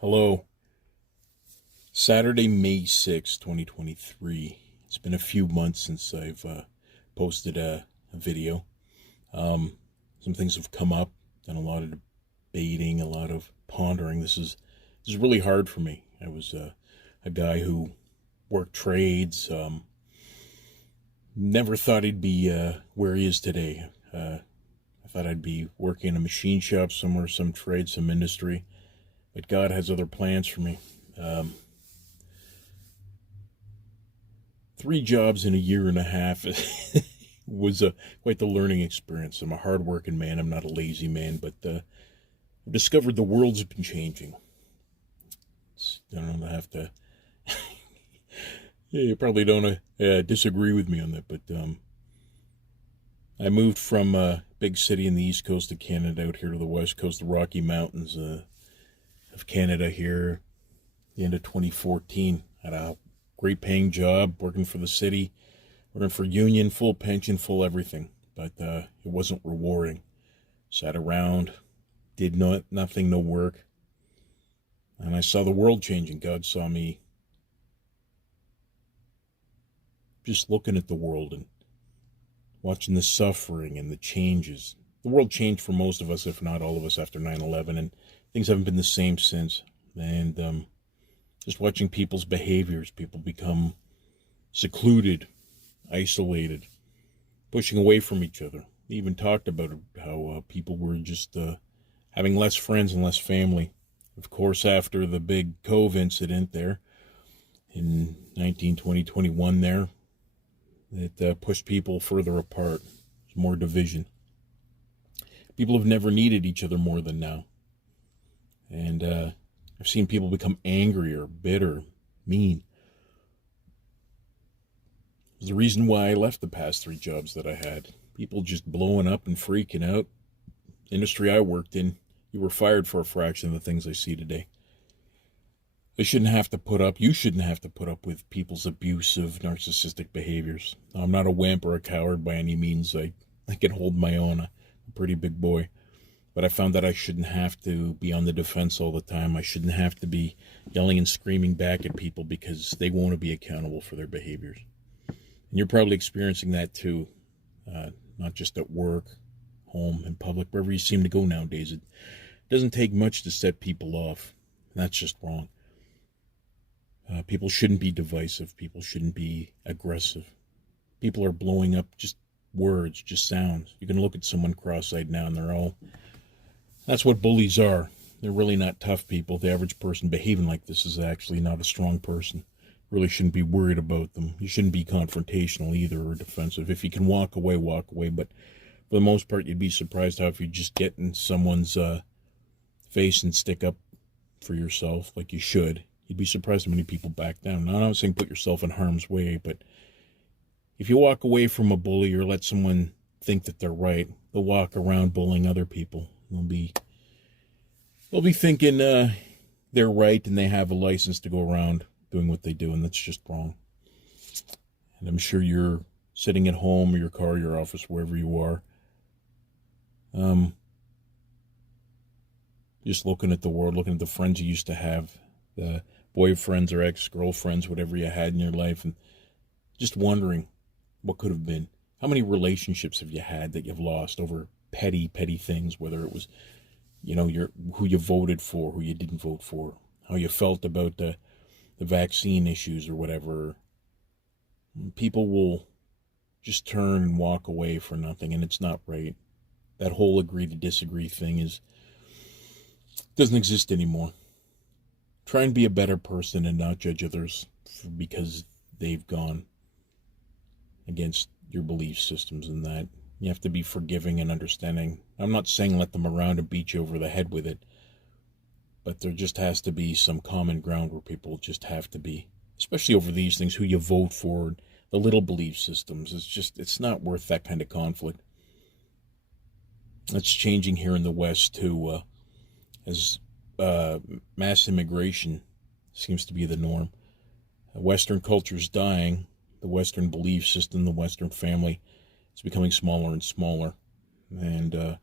Hello. Saturday, May 6th, 2023. It's been a few months since I've posted a video. Some things have come up, done a lot of debating, a lot of pondering. This is really hard for me. I was a guy who worked trades, never thought he'd be where he is today. I thought I'd be working in a machine shop somewhere, some trade, some industry. But God has other plans for me. 3 jobs in a year and a half was quite the learning experience. I'm a hard-working man. I'm not a lazy man, but I've discovered the world's been changing. I don't know, I have to... you probably don't disagree with me on that, but I moved from a big city in the east coast of Canada out here to the west coast, the Rocky Mountains of Canada here, the end of 2014. Had a great paying job, working for the city, working for union, full pension, full everything. But it wasn't rewarding. Sat around, did nothing, no work. And I saw the world changing. God saw me just looking at the world and watching the suffering and the changes. The world changed for most of us, if not all of us, after 9/11, and things haven't been the same since. And just watching people's behaviors, people become secluded, isolated, pushing away from each other. They even talked about how people were just having less friends and less family. Of course, after the big Cove incident there in 2021 there, it pushed people further apart. There's more division. People have never needed each other more than now. And I've seen people become angrier, bitter, mean. It was the reason why I left the past 3 jobs that I had. People just blowing up and freaking out. The industry I worked in, you were fired for a fraction of the things I see today. You shouldn't have to put up with people's abusive, narcissistic behaviors. I'm not a wimp or a coward by any means. I can hold my own. I'm a pretty big boy. But I found that I shouldn't have to be on the defense all the time. I shouldn't have to be yelling and screaming back at people because they won't be accountable for their behaviors. And you're probably experiencing that too, not just at work, home, in public, wherever you seem to go nowadays. It doesn't take much to set people off. That's just wrong. People shouldn't be divisive. People shouldn't be aggressive. People are blowing up just words, just sounds. You can look at someone cross-eyed now and they're all... That's what bullies are. They're really not tough people. The average person behaving like this is actually not a strong person. Really shouldn't be worried about them. You shouldn't be confrontational either or defensive. If you can walk away, walk away. But for the most part, you'd be surprised how if you just get in someone's face and stick up for yourself like you should, you'd be surprised how many people back down. Now, I'm not saying put yourself in harm's way, but if you walk away from a bully or let someone think that they're right, they'll walk around bullying other people. They'll be thinking they're right and they have a license to go around doing what they do, and that's just wrong. And I'm sure you're sitting at home or your car, your office, wherever you are, just looking at the world, looking at the friends you used to have, the boyfriends or ex-girlfriends, whatever you had in your life, and just wondering what could have been. How many relationships have you had that you've lost over petty things, whether it was, who you voted for, who you didn't vote for, how you felt about the vaccine issues or whatever. People will just turn and walk away for nothing, and it's not right. That whole agree to disagree thing doesn't exist anymore. Try and be a better person and not judge others because they've gone against your belief systems and that. You have to be forgiving and understanding. I'm not saying let them around and beat you over the head with it, but there just has to be some common ground where people just have to be, especially over these things, who you vote for, the little belief systems. It's not worth that kind of conflict. It's changing here in the West too, as mass immigration seems to be the norm. Western culture's dying. The Western belief system, the Western family, it's becoming smaller and smaller. And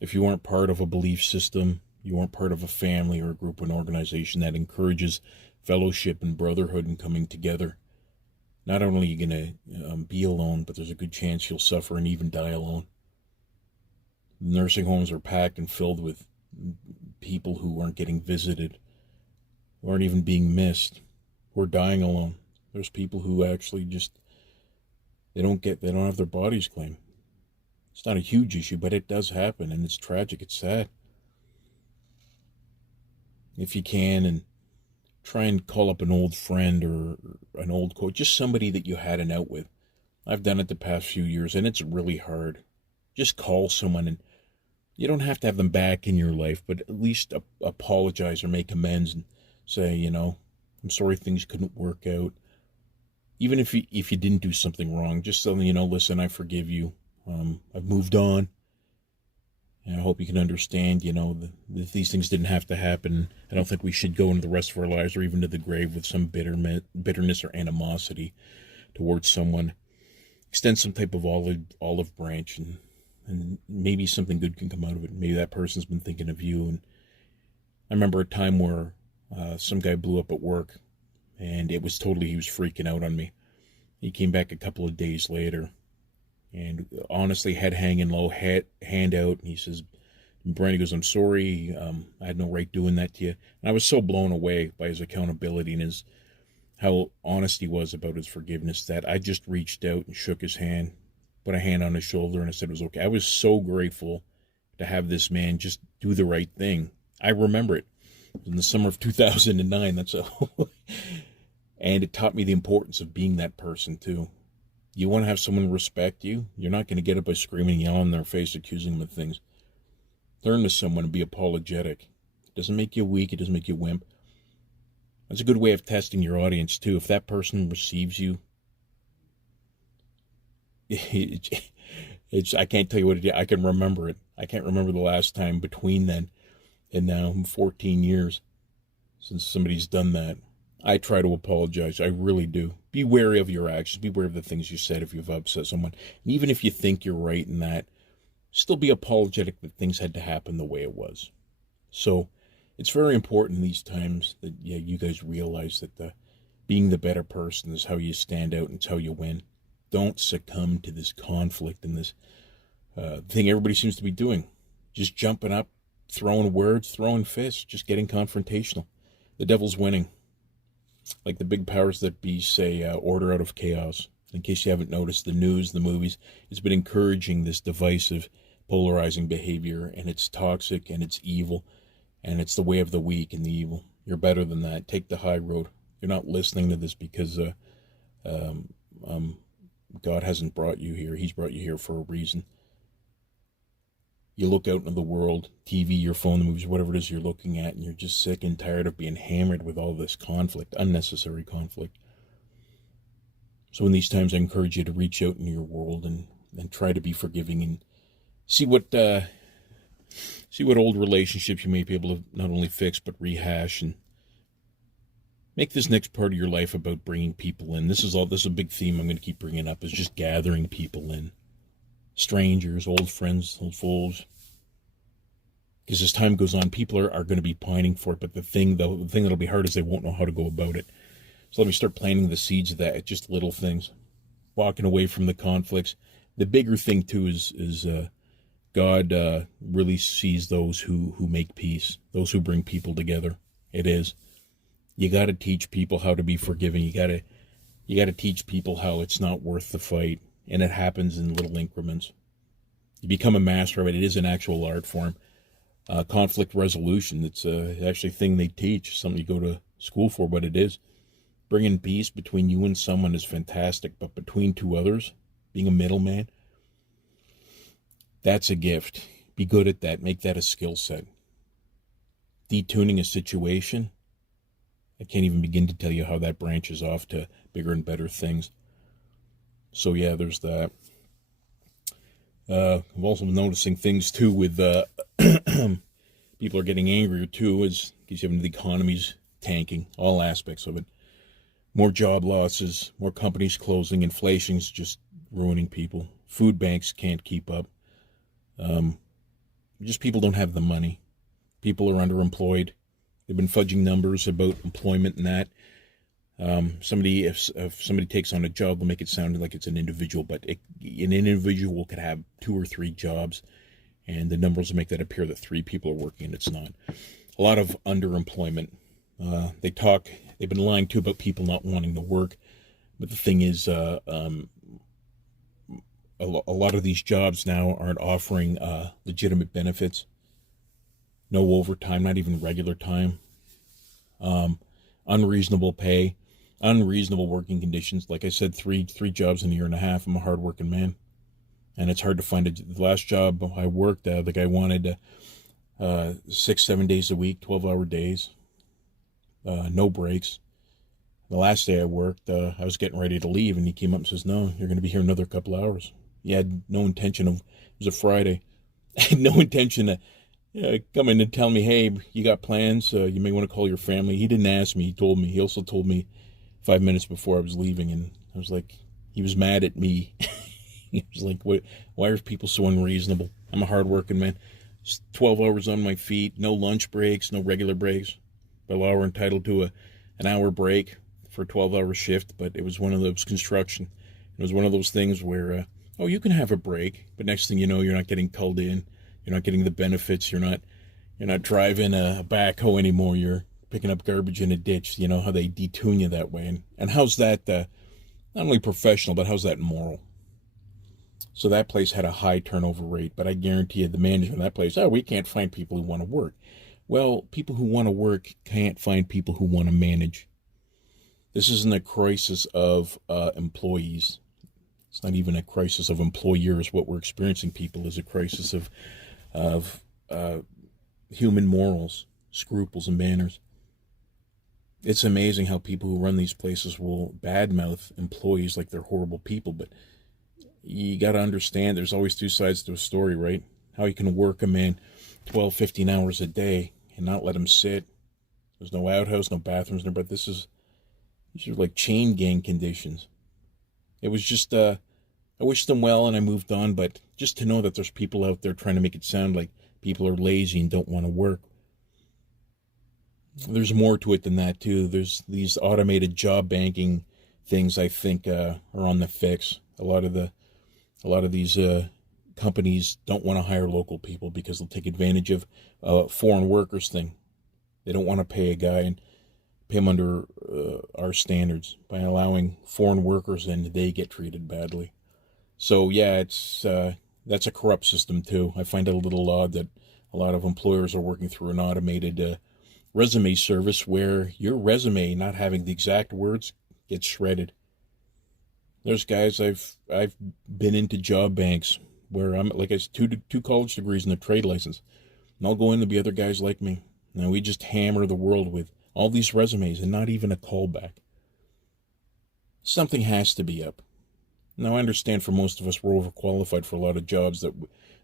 if you aren't part of a belief system, You aren't part of a family or a group or an organization that encourages fellowship and brotherhood and coming together. Not only are you going to be alone, but there's a good chance you'll suffer and even die alone. Nursing homes are packed and filled with people who aren't getting visited, who aren't even being missed, who are dying alone. There's people who actually just, they don't have their bodies claimed. It's not a huge issue, but it does happen, and it's tragic, it's sad. If you can, and try and call up an old friend or an old coach, just somebody that you had an out with. I've done it the past few years, and it's really hard. Just call someone, and you don't have to have them back in your life, but at least apologize or make amends and say, I'm sorry things couldn't work out. Even if you didn't do something wrong, just so listen, I forgive you. I've moved on. And I hope you can understand, that these things didn't have to happen. I don't think we should go into the rest of our lives or even to the grave with some bitterness or animosity towards someone. Extend some type of olive branch, and maybe something good can come out of it. Maybe that person's been thinking of you. And I remember a time where some guy blew up at work, and he was freaking out on me. He came back a couple of days later, and honestly, head hanging low, hand out, and he says, Brent, goes, I'm sorry, I had no right doing that to you. And I was so blown away by his accountability and how honest he was about his forgiveness that I just reached out and shook his hand, put a hand on his shoulder, and I said it was okay. I was so grateful to have this man just do the right thing. I remember it. It was in the summer of 2009. And it taught me the importance of being that person too. You want to have someone respect you, you're not going to get it by screaming and yelling in their face, accusing them of things. Turn to someone and be apologetic. It doesn't make you weak. It doesn't make you wimp. That's a good way of testing your audience too. If that person receives you, I can't tell you what it is. I can remember it. I can't remember the last time between then and now, 14 years since somebody's done that. I try to apologize. I really do. Be wary of your actions. Be wary of the things you said if you've upset someone. And even if you think you're right in that, still be apologetic that things had to happen the way it was. So it's very important in these times that you guys realize that being the better person is how you stand out and it's how you win. Don't succumb to this conflict and this thing everybody seems to be doing. Just jumping up, throwing words, throwing fists, just getting confrontational. The devil's winning. Like the big powers that be say, order out of chaos. In case you haven't noticed, the news, the movies, it's been encouraging this divisive, polarizing behavior, and it's toxic, and it's evil, and it's the way of the weak and the evil. You're better than that. Take the high road. You're not listening to this because God hasn't brought you here. He's brought you here for a reason. You look out into the world, TV, your phone, the movies, whatever it is you're looking at, and you're just sick and tired of being hammered with all this conflict, unnecessary conflict. So in these times, I encourage you to reach out into your world and try to be forgiving and see what old relationships you may be able to not only fix but rehash, and make this next part of your life about bringing people in. This is a big theme I'm going to keep bringing up, is just gathering people in. Strangers, old friends, old foes. Because as time goes on, people are going to be pining for it, but the thing that'll be hard is they won't know how to go about it. So let me start planting the seeds of that, just little things. Walking away from the conflicts. The bigger thing too is God really sees those who make peace, those who bring people together. It is. You got to teach people how to be forgiving. You got to teach people how it's not worth the fight. And it happens in little increments. You become a master of it. It is an actual art form. Conflict resolution, it's actually a thing they teach, something you go to school for, but it is. Bringing peace between you and someone is fantastic, but between two others, being a middleman, that's a gift. Be good at that. Make that a skill set. Detuning a situation, I can't even begin to tell you how that branches off to bigger and better things. So yeah, there's that. I'm also noticing things too with people are getting angrier too, as the economy's tanking, all aspects of it. More job losses, more companies closing, inflation's just ruining people. Food banks can't keep up. Just people don't have the money. People are underemployed. They've been fudging numbers about employment and that. If somebody takes on a job, they'll make it sound like it's an individual, but an individual could have 2 or 3 jobs, and the numbers will make that appear that 3 people are working, and it's not. A lot of underemployment. They've been lying too about people not wanting to work, but the thing is, a lot of these jobs now aren't offering legitimate benefits. No overtime, not even regular time. Unreasonable pay, unreasonable working conditions. Like I said, three jobs in a year and a half. I'm a hardworking man, and it's hard to find the last job I worked. The guy wanted 6-7 days a week, 12-hour days, no breaks. The last day I worked, I was getting ready to leave, and he came up and says, "No, you're going to be here another couple hours." He had no intention of. It was a Friday. I had no intention to come in and tell me, "Hey, you got plans? You may want to call your family." He didn't ask me. He told me. He also told me 5 minutes before I was leaving, and I was like, he was mad at me. He was like, why are people so unreasonable? I'm a hardworking man. 12 hours on my feet, no lunch breaks, no regular breaks. By law, we're entitled to an hour break for a 12-hour shift, but it was one of those construction. It was one of those things where, you can have a break, but next thing you know, you're not getting called in. You're not getting the benefits. You're not driving a backhoe anymore. You're picking up garbage in a ditch. You know how they detune you that way. And how's that not only professional, but how's that moral? So that place had a high turnover rate, but I guarantee you the management of that place, we can't find people who want to work. Well, people who want to work can't find people who want to manage. This isn't a crisis of employees. It's not even a crisis of employers. What we're experiencing, people, is a crisis of human morals, scruples, and manners. It's amazing how people who run these places will badmouth employees like they're horrible people, but you got to understand there's always 2 sides to a story, right? How you can work a man 12, 15 hours a day and not let him sit. There's no outhouse, no bathrooms, but these are like chain gang conditions. It was just, I wish them well and I moved on, but just to know that there's people out there trying to make it sound like people are lazy and don't want to work. There's more to it than that, too. There's these automated job banking things I think are on the fix. A lot of these companies don't want to hire local people because they'll take advantage of foreign workers thing. They don't want to pay a guy and pay him under our standards. By allowing foreign workers in, they get treated badly. So yeah, that's a corrupt system too. I find it a little odd that a lot of employers are working through an automated resume service where your resume, not having the exact words, gets shredded. There's guys I've been into job banks where I'm, like I said, two college degrees and a trade license, and I'll go in, there'll be other guys like me. Now we just hammer the world with all these resumes and not even a callback. Something has to be up. Now I understand for most of us we're overqualified for a lot of jobs that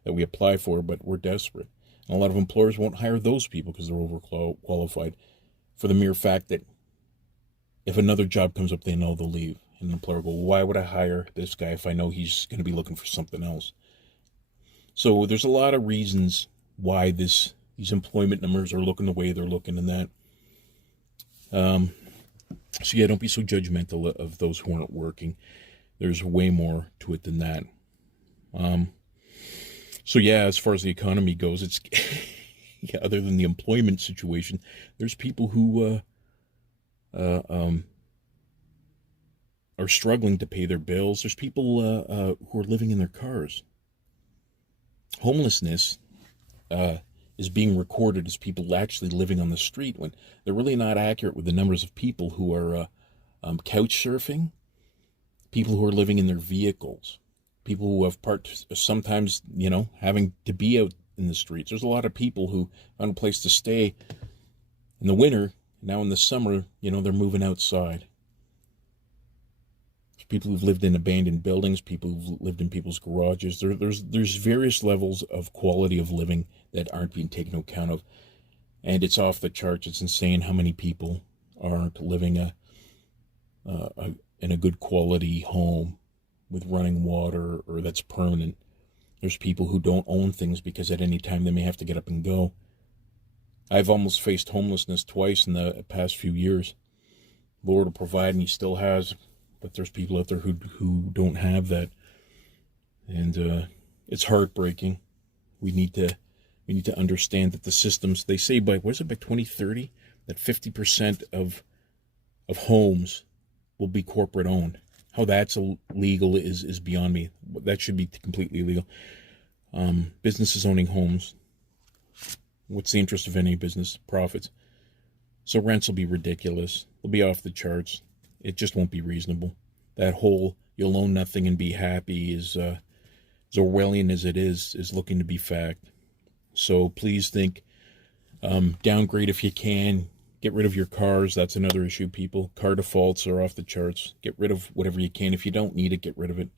we apply for, but we're desperate. And a lot of employers won't hire those people because they're overqualified, for the mere fact that if another job comes up, they know they'll leave. And the employer will go, why would I hire this guy if I know he's going to be looking for something else? So there's a lot of reasons why these employment numbers are looking the way they're looking, and that. So yeah, don't be so judgmental of those who aren't working. There's way more to it than that. So yeah, as far as the economy goes, it's other than the employment situation, there's people who are struggling to pay their bills. There's people who are living in their cars. Homelessness is being recorded as people actually living on the street when they're really not accurate with the numbers of people who are couch surfing, people who are living in their vehicles, people who have sometimes, having to be out in the streets. There's a lot of people who found a place to stay in the winter. Now in the summer, they're moving outside. There's people who've lived in abandoned buildings, people who've lived in people's garages. There's various levels of quality of living that aren't being taken account of. And it's off the charts. It's insane how many people aren't living in a good quality home with running water or that's permanent. There's people who don't own things because at any time they may have to get up and go. I've almost faced homelessness twice in the past few years. Lord will provide, and He still has, but there's people out there who don't have that, and it's heartbreaking. We need to understand that the systems, they say by 2030 that 50% of homes will be corporate owned. How that's illegal is beyond me. That should be completely illegal. Businesses owning homes. What's the interest of any business? Profits. So rents will be ridiculous. They'll be off the charts. It just won't be reasonable. That whole you'll own nothing and be happy is as Orwellian as it is looking to be fact. So please think, downgrade if you can. Get rid of your cars. That's another issue, people. Car defaults are off the charts. Get rid of whatever you can. If you don't need it, get rid of it.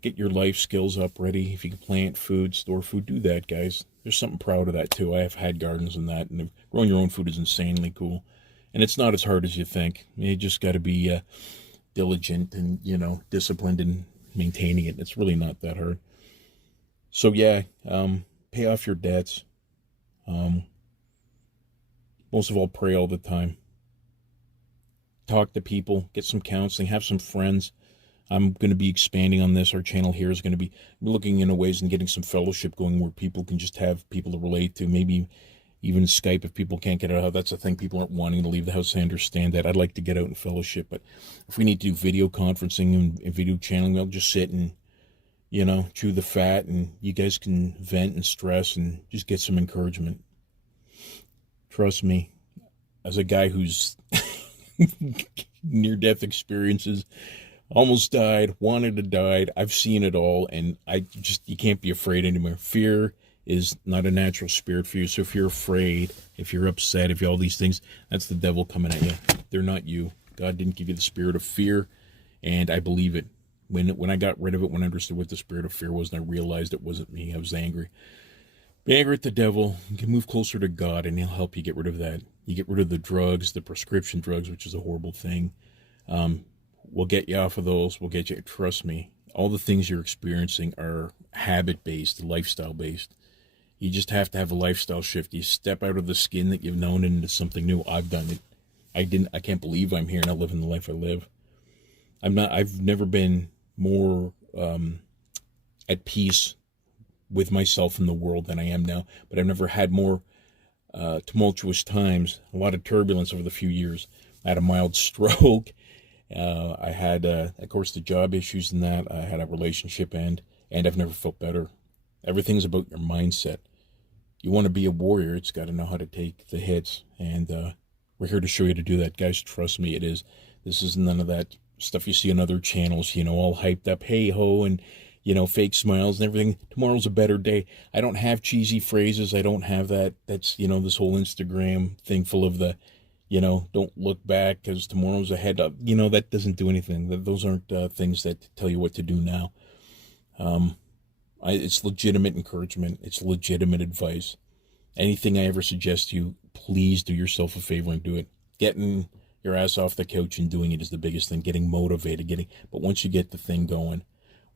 Get your life skills up ready. If you can plant food, store food, do that, guys. There's something proud of that, too. I have had gardens and that, and growing your own food is insanely cool. And it's not as hard as you think. You just got to be diligent and, disciplined in maintaining it. It's really not that hard. So, yeah, pay off your debts. Most of all, pray all the time. Talk to people. Get some counseling. Have some friends. I'm going to be expanding on this. Our channel here is going to be looking into ways and getting some fellowship going where people can just have people to relate to. Maybe even Skype if people can't get out. That's a thing. People aren't wanting to leave the house. I understand that. I'd like to get out and fellowship. But if we need to do video conferencing and video channeling, I'll just sit and, chew the fat, and you guys can vent and stress and just get some encouragement. Trust me, as a guy who's near-death experiences, almost died, wanted to die, I've seen it all, and you can't be afraid anymore. Fear is not a natural spirit for you, so if you're afraid, if you're upset, if you're all these things, that's the devil coming at you. They're not you. God didn't give you the spirit of fear, and I believe it. When I got rid of it, when I understood what the spirit of fear was, and I realized it wasn't me, I was angry. Be angry at the devil. You can move closer to God, and He'll help you get rid of that. You get rid of the drugs, the prescription drugs, which is a horrible thing. We'll get you off of those. We'll get you. Trust me. All the things you're experiencing are habit-based, lifestyle-based. You just have to have a lifestyle shift. You step out of the skin that you've known into something new. I've done it. I can't believe I'm here and I'm living the life I live. I've never been more at peace with myself and the world than I am now, but I've never had more tumultuous times, a lot of turbulence over the few years. I had a mild stroke. I had, of course, the job issues and that. I had a relationship end, and I've never felt better. Everything's about your mindset. You want to be a warrior, it's got to know how to take the hits, and we're here to show you to do that. Guys, trust me, it is. This is none of that stuff you see on other channels, all hyped up, hey-ho, and fake smiles and everything. Tomorrow's a better day. I don't have cheesy phrases. I don't have that. That's, this whole Instagram thing full of the, don't look back because tomorrow's ahead up. That doesn't do anything. Those aren't things that tell you what to do now. It's legitimate encouragement. It's legitimate advice. Anything I ever suggest to you, please do yourself a favor and do it. Getting your ass off the couch and doing it is the biggest thing. Getting motivated, but once you get the thing going,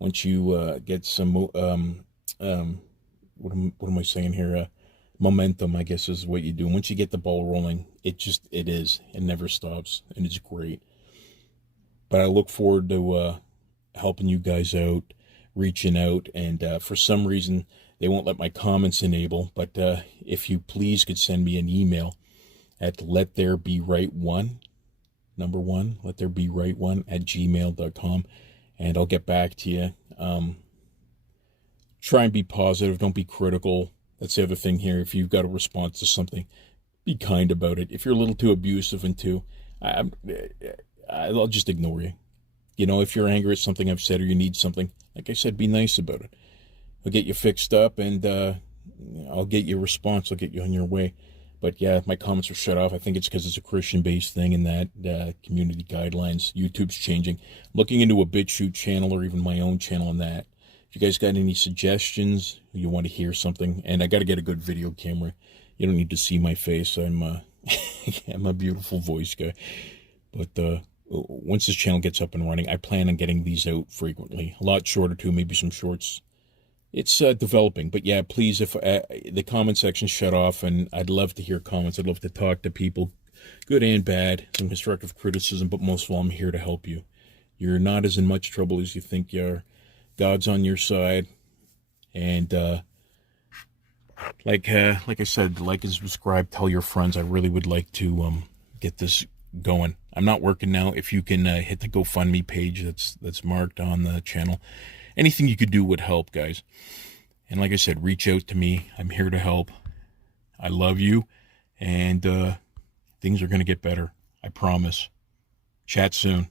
once you get some, what am I saying here? Momentum, I guess, is what you do. Once you get the ball rolling, it never stops, and it's great. But I look forward to helping you guys out, reaching out, and for some reason, they won't let my comments enable, but if you please could send me an email at letthereberight1, number one, letthereberight1 at gmail.com. And I'll get back to you. Try and be positive. Don't be critical. That's the other thing here. If you've got a response to something, be kind about it. If you're a little too abusive and I'll just ignore you. If you're angry at something I've said or you need something, like I said, be nice about it. I'll get you fixed up, and I'll get you a response. I'll get you on your way. But yeah, my comments are shut off. I think it's because it's a Christian-based thing and that community guidelines. YouTube's changing. I'm looking into a BitChute channel or even my own channel on that. If you guys got any suggestions, you want to hear something, and I got to get a good video camera. You don't need to see my face. I'm a beautiful voice guy. But once this channel gets up and running, I plan on getting these out frequently. A lot shorter too, maybe some shorts It's developing, but yeah, please, if the comment section shut off, and I'd love to hear comments. I'd love to talk to people, good and bad, some constructive criticism, but most of all, I'm here to help you. You're not as in much trouble as you think you are. God's on your side, and like I said, like and subscribe, tell your friends. I really would like to get this going. I'm not working now. If you can hit the GoFundMe page that's marked on the channel, anything you could do would help, guys. And like I said, reach out to me. I'm here to help. I love you, and things are going to get better. I promise. Chat soon.